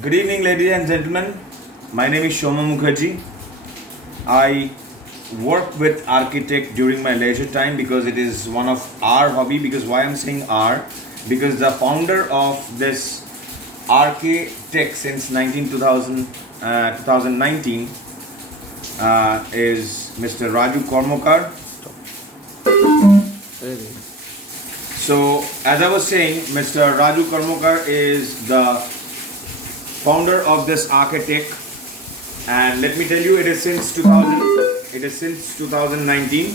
Good evening, ladies and gentlemen. My name is Shoma Mukherjee. I work with architect during my leisure time because it is one of our hobby. Because why I'm saying our? Because the founder of this architect since 2019 is Mr. Raju Kormokar. So, as I was saying, Mr. Raju Karmokar is the founder of this architect, and let me tell you, it is since 2019.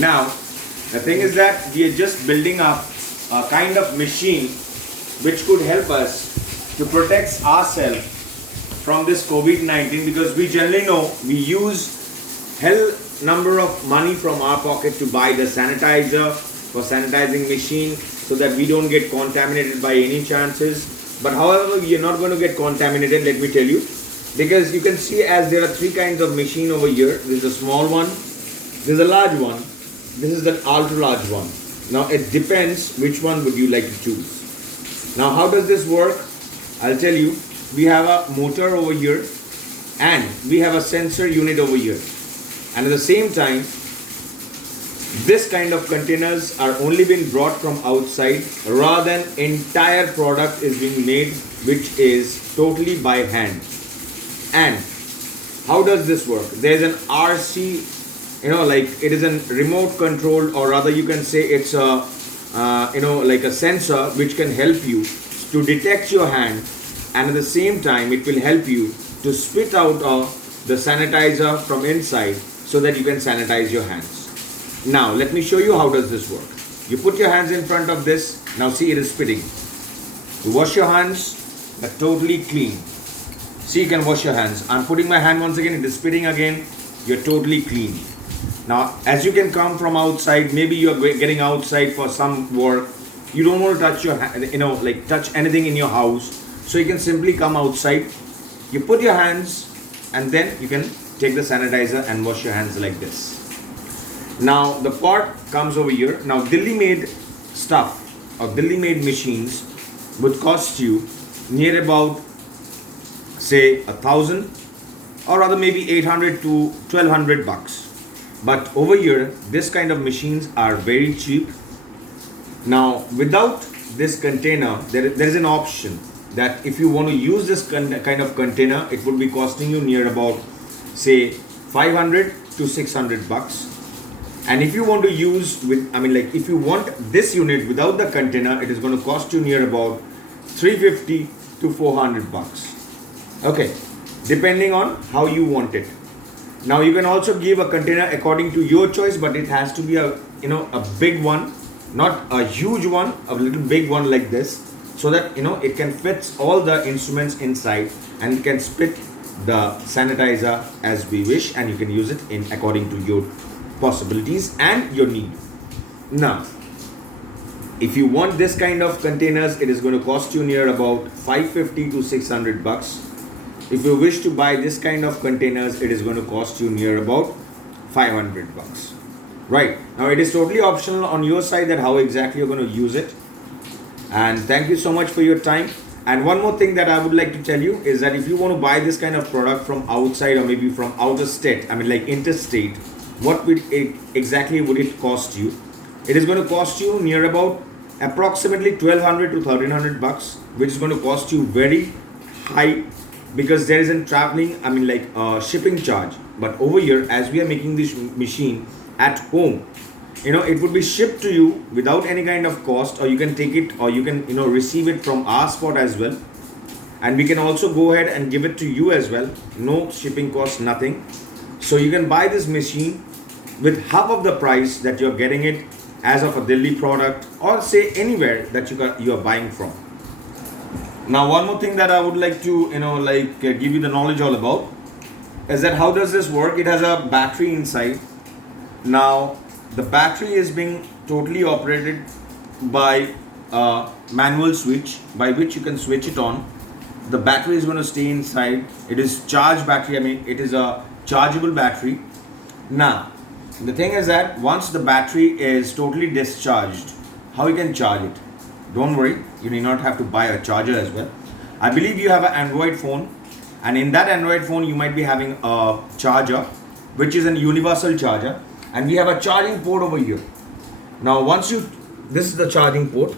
Now, the thing is that we are just building up a kind of machine which could help us to protect ourselves from this COVID-19, because we generally know we use hell number of money from our pocket to buy the sanitizer for sanitizing machine so that we don't get contaminated by any chances. But however, we are not going to get contaminated, let me tell you, because you can see as there are three kinds of machine over here. This is a small one, this is a large one, this is an ultra large one. Now it depends which one would you like to choose. Now how does this work? I'll tell you. We have a motor over here and we have a sensor unit over here, and at the same time this kind of containers are only being brought from outside, rather than entire product is being made which is totally by hand. And how does this work? There's an RC, like it is a remote controlled, or rather you can say it's a like a sensor which can help you to detect your hand, and at the same time it will help you to spit out the sanitizer from inside so that you can sanitize your hands. Now let me show you how does this work. You put your hands in front of this. Now see, it is spitting. You wash your hands, they're totally clean. See, you can wash your hands. I'm putting my hand once again, it is spitting again. You're totally clean. Now as you can come from outside, maybe you're getting outside for some work, you don't want to touch your like touch anything in your house, so you can simply come outside, you put your hands, and then you can take the sanitizer and wash your hands like this. Now the part comes over here. Now Delhi made stuff or Delhi made machines would cost you near about say 1,000, or rather maybe 800 to 1,200 bucks. But over here this kind of machines are very cheap. Now without this container, there is an option that if you want to use this kind of container, it would be costing you near about say 500 to 600 bucks. And if you want to use if you want this unit without the container, it is going to cost you near about 350 to 400 bucks. Okay, depending on how you want it. Now you can also give a container according to your choice, but it has to be a big one, not a huge one, a little big one like this, so that it can fit all the instruments inside, and it can split the sanitizer as we wish, and you can use it in according to your possibilities and your need. Now if you want this kind of containers, it is going to cost you near about 550 to 600 bucks. If you wish to buy this kind of containers, it is going to cost you near about 500 bucks. Right, now it is totally optional on your side that how exactly you're going to use it. And thank you so much for your time. And one more thing that I would like to tell you is that if you want to buy this kind of product from outside, or maybe from outer state, like interstate, what would it exactly would it cost you? It is going to cost you near about approximately 1,200 to 1,300 bucks, which is going to cost you very high, because there isn't traveling, shipping charge. But over here, as we are making this machine at home, it would be shipped to you without any kind of cost, or you can take it, or you can receive it from our spot as well, and we can also go ahead and give it to you as well. No shipping cost, nothing. So you can buy this machine with half of the price that you're getting it as of a Delhi product, or say anywhere that you are buying from. Now one more thing that I would like to give you the knowledge all about is that how does this work. It has a battery inside. Now the battery is being totally operated by a manual switch by which you can switch it on. The battery is going to stay inside. It is charged battery, it is a chargeable battery. Now the thing is that once the battery is totally discharged, how you can charge it? Don't worry, you need not have to buy a charger as well. I believe you have an Android phone, and in that Android phone you might be having a charger, which is a universal charger, and we have a charging port over here. Now this is the charging port.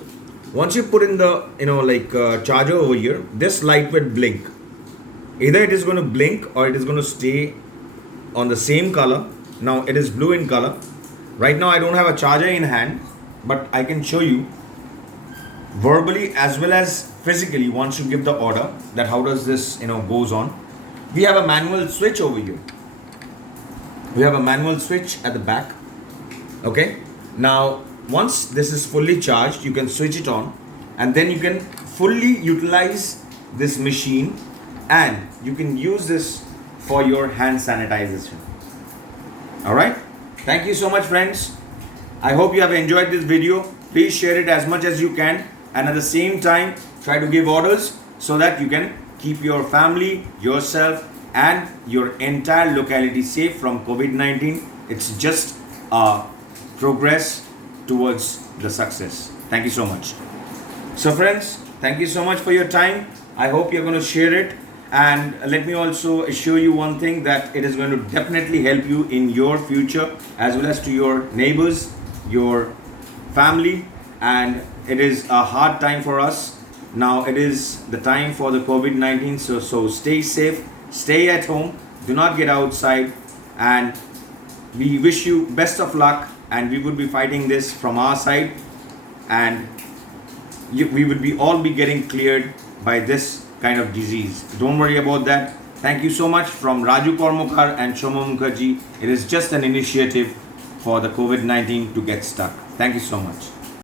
Once you put in the charger over here, this light will blink. Either it is going to blink or it is going to stay on the same color. Now it is blue in color. Right now I don't have a charger in hand, but I can show you verbally as well as physically once you give the order that how does this goes on. We have a manual switch over here. We have a manual switch at the back. Okay, now once this is fully charged, you can switch it on, and then you can fully utilize this machine, and you can use this for your hand sanitization. All right, thank you so much, friends. I hope you have enjoyed this video. Please share it as much as you can, and at the same time try to give orders so that you can keep your family, yourself, and your entire locality safe from COVID-19. It's just a progress towards the success. Thank you so much. So friends, thank you so much for your time. I hope you're going to share it, and let me also assure you one thing, that it is going to definitely help you in your future as well as to your neighbors, your family. And it is a hard time for us now. It is the time for the COVID-19, so stay safe, stay at home, do not get outside, and we wish you best of luck. And we would be fighting this from our side, and we would all be getting cleared by this kind of disease. Don't worry about that. Thank you so much from Raju Kormokar and Shoma Mukherjee. It is just an initiative for the COVID-19 to get stuck. Thank you so much.